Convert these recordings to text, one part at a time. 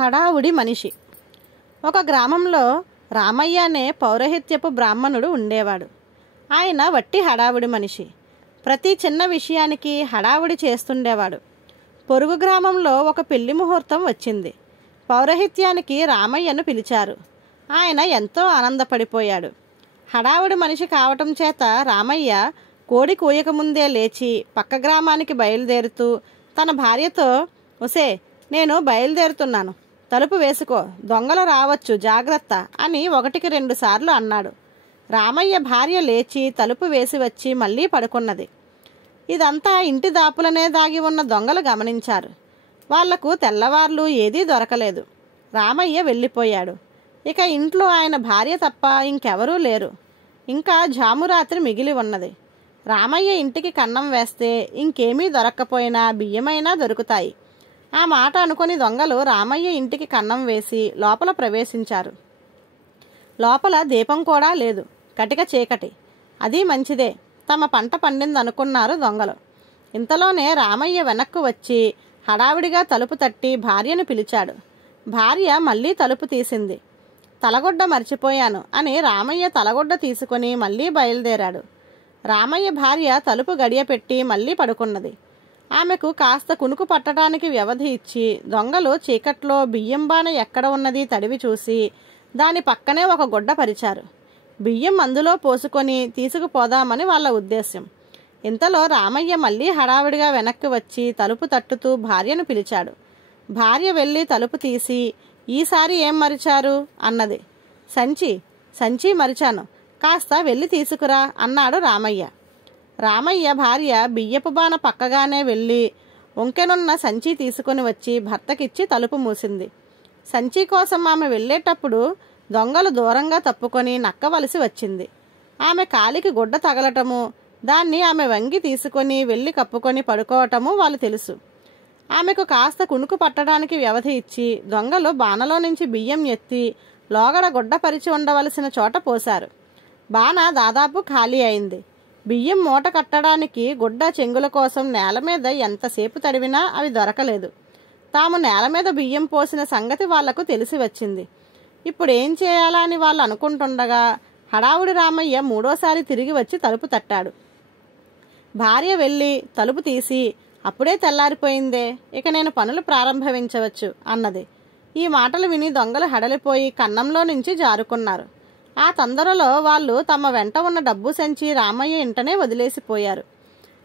హడావుడి మనిషి. ఒక గ్రామంలో రామయ్య అనే పౌరహిత్యపు బ్రాహ్మణుడు ఉండేవాడు. ఆయన వట్టి హడావుడి మనిషి. ప్రతి చిన్న విషయానికి హడావుడి చేస్తుండేవాడు. పొరుగు గ్రామంలో ఒక పెళ్లి ముహూర్తం వచ్చింది. పౌరహిత్యానికి రామయ్యను పిలిచారు. ఆయన ఎంతో ఆనందపడిపోయాడు. హడావుడి మనిషి కావటం చేత రామయ్య కోడి కూయకముందే లేచి పక్క గ్రామానికి బయలుదేరుతూ తన భార్యతో, "ఒసే, నేను బయలుదేరుతున్నాను, తలుపు వేసుకో, దొంగలు రావచ్చు, జాగ్రత్త" అని 1-2 సార్లు అన్నాడు. రామయ్య భార్య లేచి తలుపు వేసి వచ్చి మళ్ళీ పడుకున్నది. ఇదంతా ఇంటి దాపులనే దాగి ఉన్న దొంగలు గమనించారు. వాళ్లకు తెల్లవార్లు ఏదీ దొరకలేదు. రామయ్య వెళ్ళిపోయాడు. ఇక ఇంట్లో ఆయన భార్య తప్ప ఇంకెవరూ లేరు. ఇంకా జామురాత్రి మిగిలి ఉన్నది. రామయ్య ఇంటికి కన్నం వేస్తే ఇంకేమీ దొరక్కపోయినా బియ్యమైనా దొరుకుతాయి. ఆ మాట అనుకుని దొంగలు రామయ్య ఇంటికి కన్నం వేసి లోపల ప్రవేశించారు. లోపల దీపం కూడా లేదు, కటిక చీకటి. అది మంచిదే, తమ పంట పండిందనుకున్నారు దొంగలు. ఇంతలోనే రామయ్య వెనక్కు వచ్చి హడావిడిగా తలుపు తట్టి భార్యను పిలిచాడు. భార్య మళ్ళీ తలుపు తీసింది. "తలగొడ్డ మర్చిపోయాను" అని రామయ్య తలగొడ్డ తీసుకొని మళ్ళీ బయలుదేరాడు. రామయ్య భార్య తలుపు గడియపెట్టి మళ్ళీ పడుకున్నది. ఆమెకు కాస్త కునుకు పట్టడానికి వ్యవధి ఇచ్చి దొంగలు చీకట్లో బియ్యం బాన ఎక్కడ ఉన్నది తడివి చూసి దాని పక్కనే ఒక గుడ్డ పరిచారు. బియ్యం అందులో పోసుకొని తీసుకుపోదామని వాళ్ళ ఉద్దేశ్యం. ఇంతలో రామయ్య మళ్ళీ హడావిడిగా వెనక్కి వచ్చి తలుపు తట్టుతూ భార్యను పిలిచాడు. భార్య వెళ్ళి తలుపు తీసి, "ఈసారి ఏం మరిచారు?" అన్నది. సంచి మరిచాను, కాస్త వెళ్ళి తీసుకురా" అన్నాడు రామయ్య. రామయ్య భార్య బియ్యపు బాన పక్కగానే వెళ్ళి వంకెనున్న సంచి తీసుకొని వచ్చి భర్తకిచ్చి తలుపు మూసింది. సంచి కోసం ఆమె వెళ్ళేటప్పుడు దొంగలు దూరంగా తప్పుకొని నక్కవలసి వచ్చింది. ఆమె కాలికి గుడ్డ తగలటము, దాన్ని ఆమె వంగి తీసుకొని వెళ్ళి కప్పుకొని పడుకోవటము వాళ్ళు తెలుసు. ఆమెకు కాస్త కునుకు పట్టడానికి వ్యవధి ఇచ్చి దొంగలు బానలో నుంచి బియ్యం ఎత్తి లోగడ గుడ్డ పరిచి ఉండవలసిన చోట పోశారు. బాన దాదాపు ఖాళీ అయింది. బియ్యం మూట కట్టడానికి గుడ్డ చెంగుల కోసం నేల మీద ఎంతసేపు తడివినా అవి దొరకలేదు. తాము నేల మీద బియ్యం పోసిన సంగతి వాళ్లకు తెలిసి వచ్చింది. ఇప్పుడు ఏం చేయాలా అని వాళ్ళు అనుకుంటుండగా హడావుడి రామయ్య 3వసారి తిరిగి వచ్చి తలుపు తట్టాడు. భార్య వెళ్ళి తలుపు తీసి, "అప్పుడే తెల్లారిపోయిందే, ఇక నేను పనులు ప్రారంభించవచ్చు" అన్నది. ఈ మాటలు విని దొంగలు హడలిపోయి కన్నంలో నుంచి జారుకున్నారు. ఆ తొందరలో వాళ్ళు తమ వెంట ఉన్న డబ్బు సంచి రామయ్య ఇంటనే వదిలేసిపోయారు.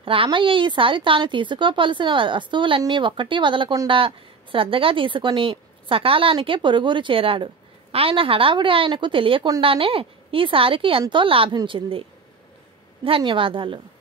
రామయ్య ఈసారి తాను తీసుకోవలసిన వస్తువులన్నీ ఒక్కటి వదలకుండా శ్రద్ధగా తీసుకొని సకాలానికే పొరుగురు చేరాడు. ఆయన హడావుడి ఆయనకు తెలియకుండానే ఈసారికి ఎంతో లాభించింది. ధన్యవాదాలు.